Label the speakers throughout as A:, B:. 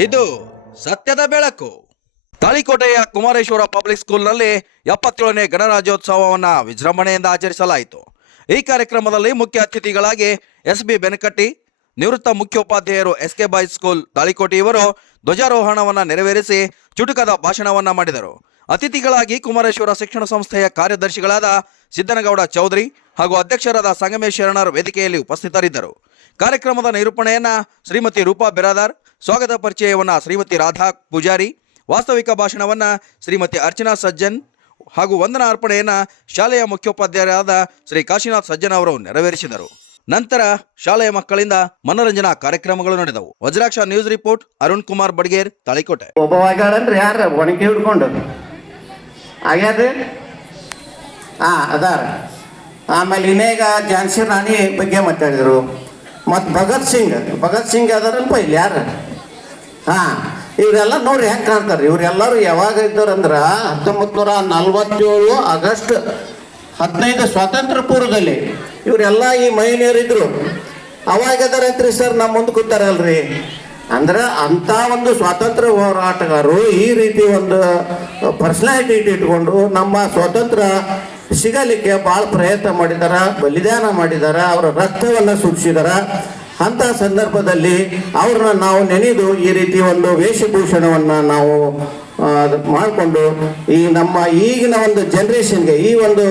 A: ಇದು ಸತ್ಯದ ಬೆಳಕು. ತಾಳಿಕೋಟೆಯ ಕುಮಾರೇಶ್ವರ ಪಬ್ಲಿಕ್ ಸ್ಕೂಲ್ನಲ್ಲಿ ಎಪ್ಪತ್ತೇಳನೇ ಗಣರಾಜ್ಯೋತ್ಸವವನ್ನು ವಿಜೃಂಭಣೆಯಿಂದ ಆಚರಿಸಲಾಯಿತು. ಈ ಕಾರ್ಯಕ್ರಮದಲ್ಲಿ ಮುಖ್ಯ ಅತಿಥಿಗಳಾಗಿ ಎಸ್ ಬಿ ಬೆನಕಟ್ಟಿ, ನಿವೃತ್ತ ಮುಖ್ಯೋಪಾಧ್ಯಾಯರು S K boy school Talikote ಇವರು ಧ್ವಜಾರೋಹಣವನ್ನ ನೆರವೇರಿಸಿ ಚುಟುಕದ ಭಾಷಣವನ್ನ ಮಾಡಿದರು. ಅತಿಥಿಗಳಾಗಿ ಕುಮಾರೇಶ್ವರ ಶಿಕ್ಷಣ ಸಂಸ್ಥೆಯ ಕಾರ್ಯದರ್ಶಿಗಳಾದ ಸಿದ್ದನಗೌಡ ಚೌಧರಿ ಹಾಗೂ ಅಧ್ಯಕ್ಷರಾದ ಸಂಗಮೇಶ್ ಶರಣರ್ ವೇದಿಕೆಯಲ್ಲಿ ಉಪಸ್ಥಿತರಿದ್ದರು. ಕಾರ್ಯಕ್ರಮದ ನಿರೂಪಣೆಯನ್ನ ಶ್ರೀಮತಿ ರೂಪಾ ಬಿರಾದಾರ್ ಸ್ವಾಗತ ಪರಿಚಯವನ್ನ ಶ್ರೀಮತಿ ರಾಧಾ ಪೂಜಾರಿ. ವಾಸ್ತವಿಕ ಭಾಷಣವನ್ನ ಶ್ರೀಮತಿ ಅರ್ಚನಾ ಸಜ್ಜನ್ ಹಾಗೂ ವಂದನಾ ಅರ್ಪಣೆಯನ್ನು ಶಾಲೆಯ ಮುಖ್ಯೋಪಾಧ್ಯಾಯರಾದ ಶ್ರೀ ಕಾಶಿನಾಥ್ ಸಜ್ಜನ್ ಅವರು ನೆರವೇರಿಸಿದರು. ನಂತರ ಶಾಲೆಯ ಮಕ್ಕಳಿಂದ ಮನೋರಂಜನಾ ಕಾರ್ಯಕ್ರಮಗಳು ನಡೆದವು. Vajraksha news report, Arun Kumar Badiger, Talikote.
B: ಯಾರ? ಆಮೇಲೆ ಇನ್ನೇಗ ಝಾನ್ಸಿ ರಾಣಿ ಬಗ್ಗೆ ಮಾತಾಡಿದರು. ಮತ್ತು ಭಗತ್ ಸಿಂಗ್. ಭಗತ್ ಸಿಂಗ್ ಅದಾರಲ್ಪ ಇಲ್ಲಿ ಯಾರು? ಹಾಂ, ಇವರೆಲ್ಲ ನೋಡ್ರಿ ಹೆಂಗೆ ಕಾಣ್ತಾರೆ ಇವರೆಲ್ಲರೂ ಯಾವಾಗ ಇದ್ದಾರಂದ್ರೆ ಹತ್ತೊಂಬತ್ತು ನೂರ ನಲ್ವತ್ತೇಳು ಆಗಸ್ಟ್ ಹದಿನೈದು ಸ್ವಾತಂತ್ರ್ಯ ಪೂರ್ವದಲ್ಲಿ ಇವರೆಲ್ಲ ಈ ಮಹಿಳೆಯರಿದ್ರು ಅವಾಗ ಅದಾರಂತ್ರಿ ಸರ್ ನಮ್ಮ ಮುಂದೆ ಕೂತಾರಲ್ರಿ. ಅಂದ್ರೆ ಅಂತ ಒಂದು ಸ್ವಾತಂತ್ರ್ಯ ಹೋರಾಟಗಾರರು ಈ ರೀತಿ ಒಂದು ಪರ್ಸನಾಲಿಟಿ ಇಟ್ಕೊಂಡು ನಮ್ಮ ಸ್ವಾತಂತ್ರ್ಯ ಸಿಗಲಿಕ್ಕೆ ಭಾಳ ಪ್ರಯತ್ನ ಮಾಡಿದಾರ, ಬಲಿದಾನ ಮಾಡಿದಾರ, ಅವರ ರಕ್ತವನ್ನ ಸುರಿಸಿದಾರ. ಅಂತ ಸಂದರ್ಭದಲ್ಲಿ ಅವ್ರನ್ನ ನಾವು ನೆನೆದು ಈ ರೀತಿ ಒಂದು ವೇಷಭೂಷಣವನ್ನು ನಾವು ಮಾಡಿಕೊಂಡು ಈ ನಮ್ಮ ಈಗಿನ ಒಂದು ಜನ್ರೇಷನ್ಗೆ ಈ ಒಂದು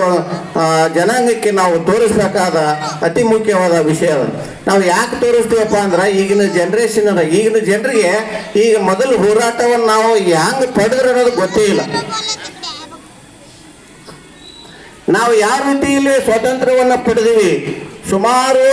B: ಜನಾಂಗಕ್ಕೆ ನಾವು ತೋರಿಸ್ಬೇಕಾದ ಅತಿ ಮುಖ್ಯವಾದ ವಿಷಯ. ನಾವು ಯಾಕೆ ತೋರಿಸ್ತೀವಪ್ಪ ಅಂದ್ರೆ ಈಗಿನ ಜನ್ರೇಷನ್ ಈಗಿನ ಜನರಿಗೆ ಈಗ ಮೊದಲು ಹೋರಾಟವನ್ನು ನಾವು ಹೆಂಗೆ ಪಡೆದ್ರೆ ಅನ್ನೋದು ಗೊತ್ತೇ ಇಲ್ಲ. ನಾವು ಯಾವ ರೀತಿಯಲ್ಲಿ ಸ್ವಾತಂತ್ರ್ಯವನ್ನು ಪಡೆದೀವಿ? ಸುಮಾರು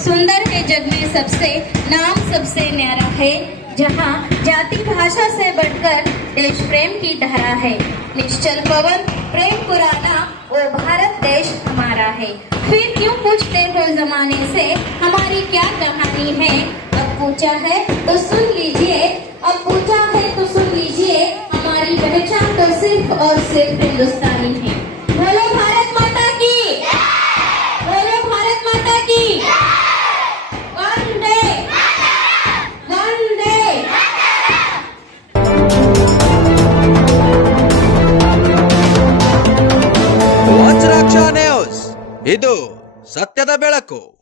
C: सुंदर है जग में सबसे, नाम सबसे न्यारा है, जहाँ जाति भाषा से बढ़कर देश प्रेम की धारा है। निश्चल पवन, प्रेम पुराना वो भारत देश हमारा है। फिर क्यों पूछते हो जमाने से, हमारी क्या कहानी है? अब पूछा है तो सुन लीजिए, अब पूछा है तो सुन लीजिए, हमारी पहचान तो सिर्फ़ और सिर्फ़ हिंदुस्तानी है।
A: ನ್ಯೂಸ್ ಇದು ಸತ್ಯದ ಬೆಳಕು.